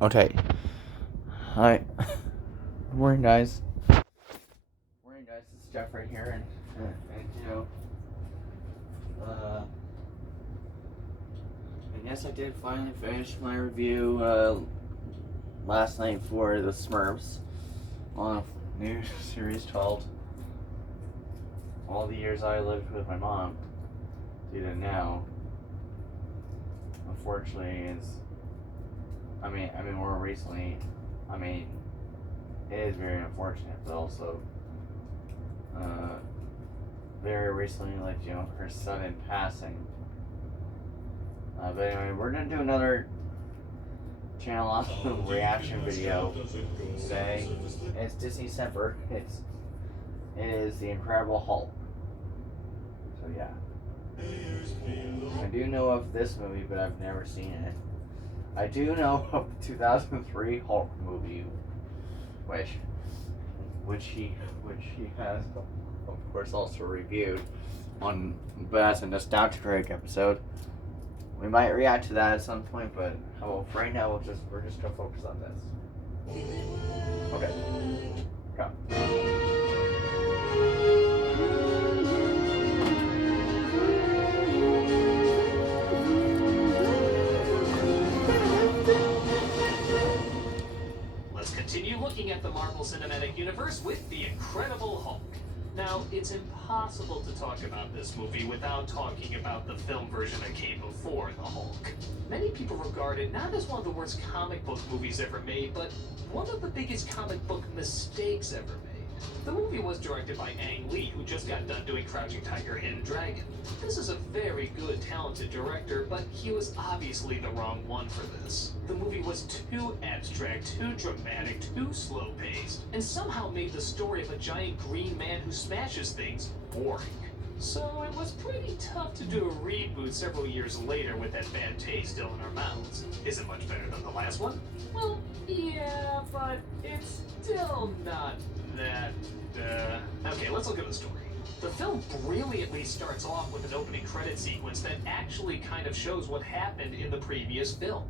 Okay. Hi. Good morning, guys. Good morning, guys. This is Jeff right here, and I guess I did finally finish my review last night for the Smurfs on new series 12. All the years I lived with my mom, to now, unfortunately, more recently, it is very unfortunate, but also, very recently, her sudden passing. But anyway, we're gonna do another channel reaction video today. It's disneycember. It is the Incredible Hulk. So yeah, I do know of this movie, but I've never seen it. I do know of the 2003 Hulk movie, which he has, of course, also reviewed on, but as a nostalgic episode. We might react to that at some point, but for right now we're just gonna focus on this. Okay. Go. Let's continue looking at the Marvel Cinematic Universe with The Incredible Hulk. Now, it's impossible to talk about this movie without talking about the film version that came before the Hulk. Many people regard it not as one of the worst comic book movies ever made, but one of the biggest comic book mistakes ever made. The movie was directed by Ang Lee, who just got done doing Crouching Tiger, Hidden Dragon. This is a very good, talented director, but he was obviously the wrong one for this. The movie was too abstract, too dramatic, too slow-paced, and somehow made the story of a giant green man who smashes things boring. So it was pretty tough to do a reboot several years later with that bad taste still in our mouths. Is it much better than the last one? Well, yeah, but it's still not that, Okay, let's look at the story. The film brilliantly starts off with an opening credit sequence that actually kind of shows what happened in the previous film.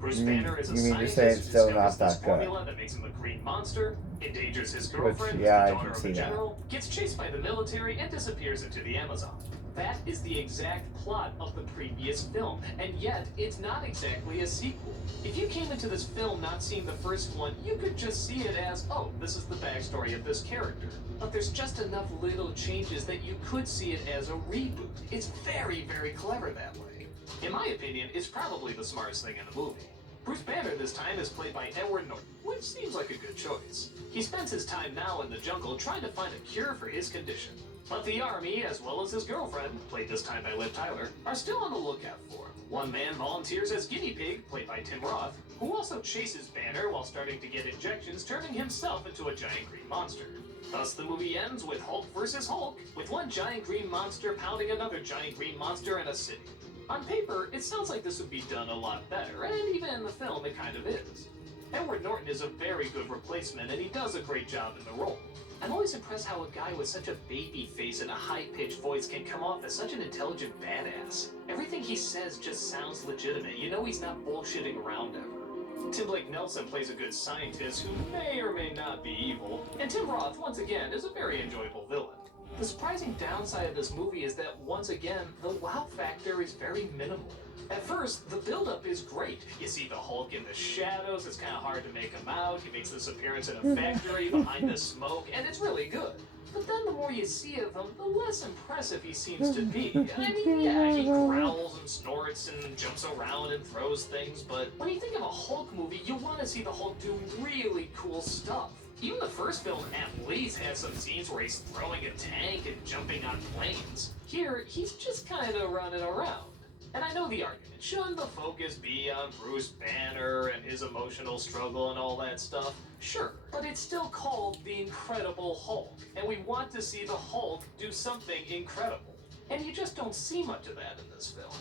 Bruce Banner is a scientist who discovers this formula that makes him a green monster, endangers his girlfriend, who's the daughter of a general, gets chased by the military, and disappears into the Amazon. That is the exact plot of the previous film, and yet it's not exactly a sequel. If you came into this film not seeing the first one, you could just see it as, oh, this is the backstory of this character. But there's just enough little changes that you could see it as a reboot. It's very, very clever that way. In my opinion, it's probably the smartest thing in the movie. Bruce Banner this time is played by Edward Norton, which seems like a good choice. He spends his time now in the jungle trying to find a cure for his condition. But the army, as well as his girlfriend, played this time by Liv Tyler, are still on the lookout for him. One man volunteers as guinea pig, played by Tim Roth, who also chases Banner while starting to get injections, turning himself into a giant green monster. Thus, the movie ends with Hulk versus Hulk, with one giant green monster pounding another giant green monster in a city. On paper, it sounds like this would be done a lot better, and even in the film, it kind of is. Edward Norton is a very good replacement, and he does a great job in the role. I'm always impressed how a guy with such a baby face and a high-pitched voice can come off as such an intelligent badass. Everything he says just sounds legitimate. You know he's not bullshitting around ever. Tim Blake Nelson plays a good scientist who may or may not be evil, and Tim Roth, once again, is a very enjoyable villain. The surprising downside of this movie is that, once again, the wow factor is very minimal. At first, the build-up is great. You see the Hulk in the shadows, it's kind of hard to make him out. He makes this appearance in a factory behind the smoke, and it's really good. But then the more you see of him, the less impressive he seems to be. I mean, yeah, he growls and snorts and jumps around and throws things, but when you think of a Hulk movie, you want to see the Hulk do really cool stuff. Even the first film at least had some scenes where he's throwing a tank and jumping on planes. Here, he's just kind of running around. And I know the argument, shouldn't the focus be on Bruce Banner and his emotional struggle and all that stuff? Sure, but it's still called The Incredible Hulk, and we want to see the Hulk do something incredible. And you just don't see much of that in this film.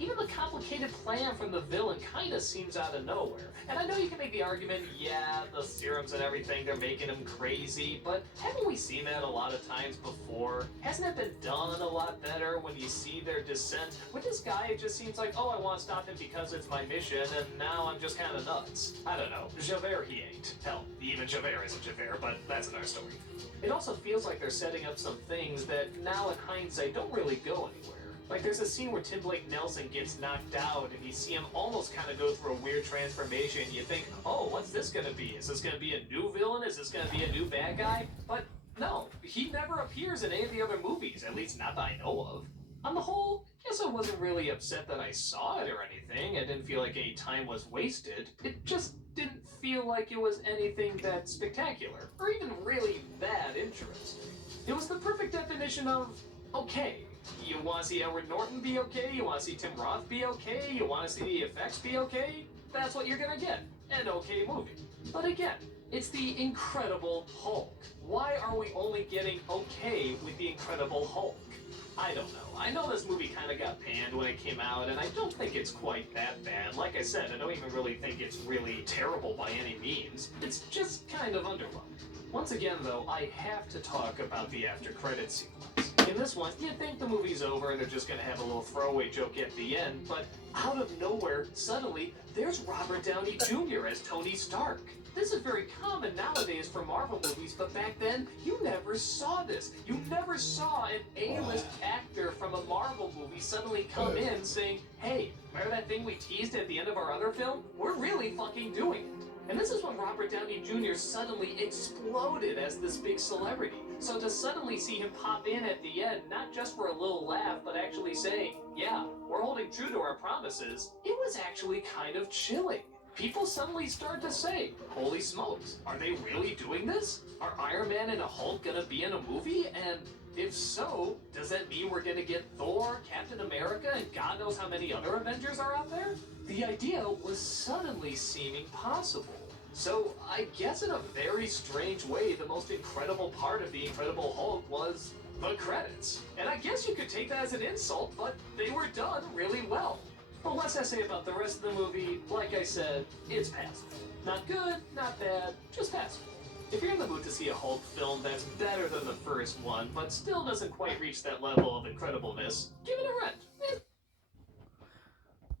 Even the complicated plan from the villain kinda seems out of nowhere. And I know you can make the argument, yeah, the serums and everything, they're making him crazy, but haven't we seen that a lot of times before? Hasn't it been done a lot better when you see their descent? With this guy, it just seems like, oh, I want to stop him because it's my mission, and now I'm just kind of nuts. I don't know. Javert, he ain't. Hell, even Javert isn't Javert, but that's another story. It also feels like they're setting up some things that now in hindsight don't really go anywhere. Like there's a scene where Tim Blake Nelson gets knocked out and you see him almost kind of go through a weird transformation and you think, oh, what's this going to be? Is this going to be a new villain? Is this going to be a new bad guy? But no, he never appears in any of the other movies, at least not that I know of. On the whole, I guess I wasn't really upset that I saw it or anything. I didn't feel like any time was wasted. It just didn't feel like it was anything that spectacular or even really that interesting. It was the perfect definition of okay. You want to see Edward Norton be okay? You want to see Tim Roth be okay? You want to see the effects be okay? That's what you're gonna get. An okay movie. But again, it's the Incredible Hulk. Why are we only getting okay with the Incredible Hulk? I don't know. I know this movie kind of got panned when it came out, and I don't think it's quite that bad. Like I said, I don't even really think it's really terrible by any means. It's just kind of underwhelming. Once again, though, I have to talk about the after-credit sequence. In this one, you think the movie's over and they're just gonna have a little throwaway joke at the end, but out of nowhere, suddenly, there's Robert Downey Jr. as Tony Stark. This is very common nowadays for Marvel movies, but back then, you never saw this. You never saw an A-list actor from a Marvel movie suddenly come in saying, hey, remember that thing we teased at the end of our other film? We're really fucking doing it. And this is when Robert Downey Jr. suddenly exploded as this big celebrity. So to suddenly see him pop in at the end, not just for a little laugh, but actually say, yeah, we're holding true to our promises, it was actually kind of chilling. People suddenly start to say, holy smokes, are they really doing this? Are Iron Man and a Hulk gonna be in a movie? And if so, does that mean we're gonna get Thor, Captain America, and God knows how many other Avengers are out there? The idea was suddenly seeming possible. So I guess in a very strange way, the most incredible part of the Incredible Hulk was the credits. And I guess you could take that as an insult, but they were done really well. The less I say about the rest of the movie, like I said, it's passable. Not good, not bad, just passable. If you're in the mood to see a Hulk film that's better than the first one, but still doesn't quite reach that level of incredibleness, give it a rent.